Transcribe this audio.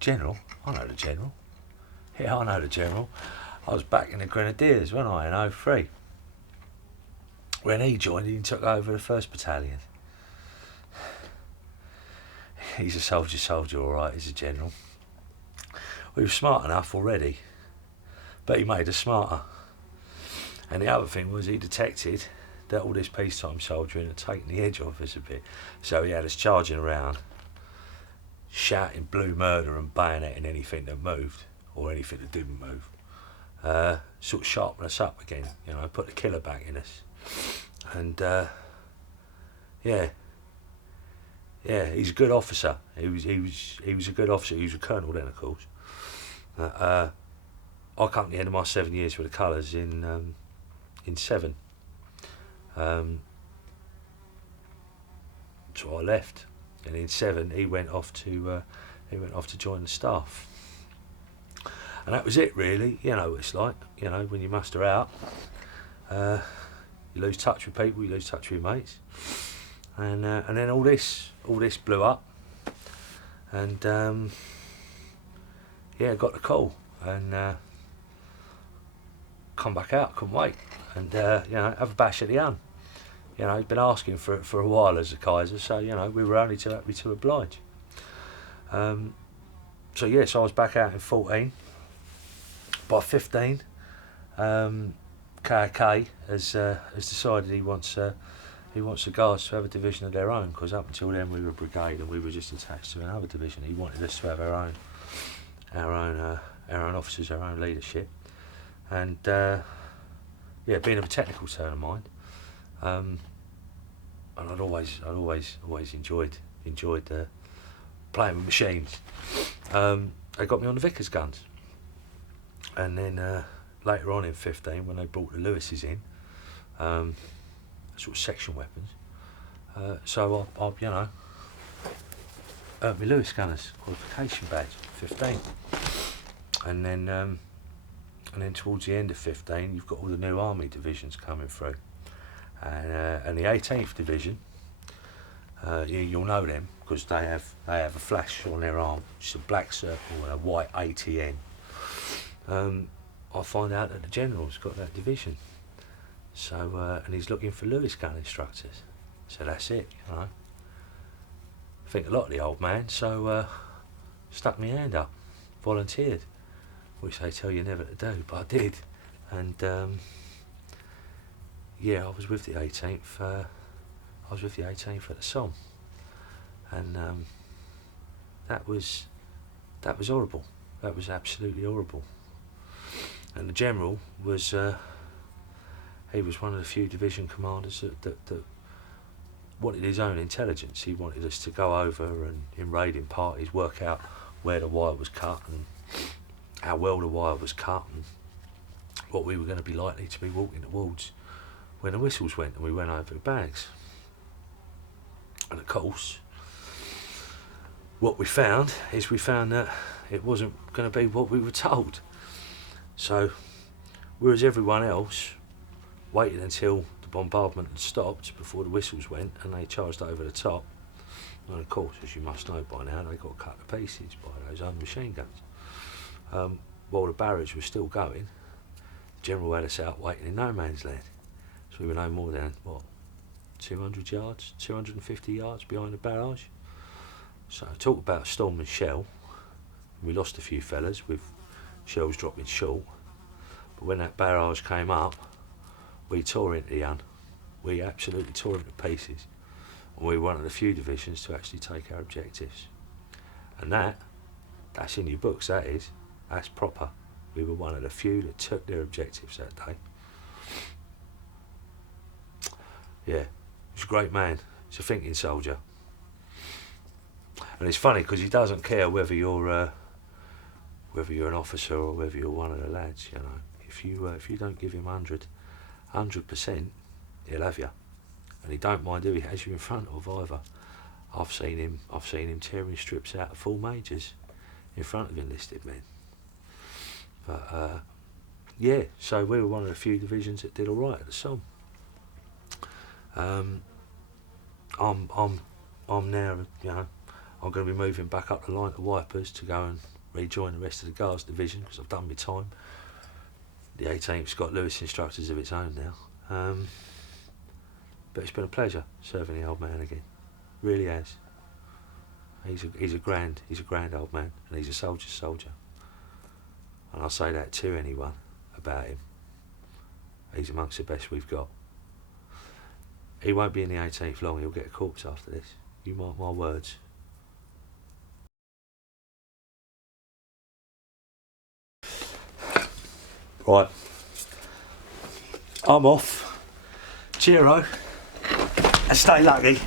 General? I know the General. Yeah, I know the General. I was back in the Grenadiers, wasn't I, in '03. When he joined, he took over the 1st Battalion. He's a soldier, all right, he's a general. We were smart enough already, but he made us smarter. And the other thing was he detected that all this peacetime soldiering had taken the edge off us a bit. So he had us charging around, shouting blue murder and bayoneting anything that moved, or anything that didn't move. Sort of sharpen us up again, you know, put the killer back in us. And yeah, he's a good officer. He was a good officer. He was a colonel then, of course. I come to the end of my 7 years with the colours in 7. So I left, and in 7 he went off to join the staff. And that was it, really. You know, it's like, you know, when you muster out, you lose touch with people, you lose touch with your mates, and then all this blew up, and yeah, got the call, and come back out, couldn't wait, and you know, have a bash at the Hun. You know, he'd been asking for it for a while as a Kaiser, so you know, we were only too happy to oblige. So yes, I was back out in 14. By 15, KK has decided he wants the Guards to have a division of their own, because up until then we were a brigade and we were just attached to another division. He wanted us to have our own officers, our own leadership, and yeah, being of a technical turn of mind, and I'd always enjoyed playing with machines. They got me on the Vickers guns, and then later on in 15, when they brought the Lewises in, sort of section weapons, so I you know, earned my Lewis Gunners qualification badge, 15, and then towards the end of 15, you've got all the new army divisions coming through, and the 18th division, you'll know them because they have a flash on their arm, which is a black circle and a white ATN. I find out that the General's got that division, so and he's looking for Lewis gun instructors. So that's it, you know. I think a lot of the old man, so stuck my hand up, volunteered, which they tell you never to do, but I did, and yeah, I was with the 18th. I was with the 18th at the Somme, and that was horrible. That was absolutely horrible. And the General was he was one of the few division commanders that wanted his own intelligence. He wanted us to go over and in raiding parties work out where the wire was cut and how well the wire was cut and what we were going to be likely to be walking towards when the whistles went and we went over the bags. And of course, what we found that it wasn't going to be what we were told. So, whereas everyone else waited until the bombardment had stopped before the whistles went and they charged over the top, and of course, as you must know by now, they got cut to pieces by those own machine guns. While the barrage was still going, the General had us out waiting in no man's land. So we were no more than, 200 yards, 250 yards behind the barrage. So talk about storm and shell. We lost a few fellas with shells dropping short, but when that barrage came up, we tore into the Hun. We absolutely tore into pieces, and we were one of the few divisions to actually take our objectives. And that's in your books, that's proper. We were one of the few that took their objectives that day. Yeah, he's a great man. He's a thinking soldier. And it's funny because he doesn't care whether you're an officer or whether you're one of the lads. You know, if you don't give him 100%, he'll have you, and he don't mind who he has you in front of either. I've seen him tearing strips out of full majors in front of enlisted men. But yeah, so we were one of the few divisions that did all right at the Somme. I'm now, you know, I'm going to be moving back up the line to Wipers to go and rejoin the rest of the Guards Division because I've done my time. The 18th's got Lewis instructors of its own now. But it's been a pleasure serving the old man again. Really has. He's a grand old man, and he's a soldier's soldier. And I'll say that to anyone about him. He's amongst the best we've got. He won't be in the 18th long. He'll get a corpse after this. You mark my words. Right, I'm off. Cheerio, and stay lucky.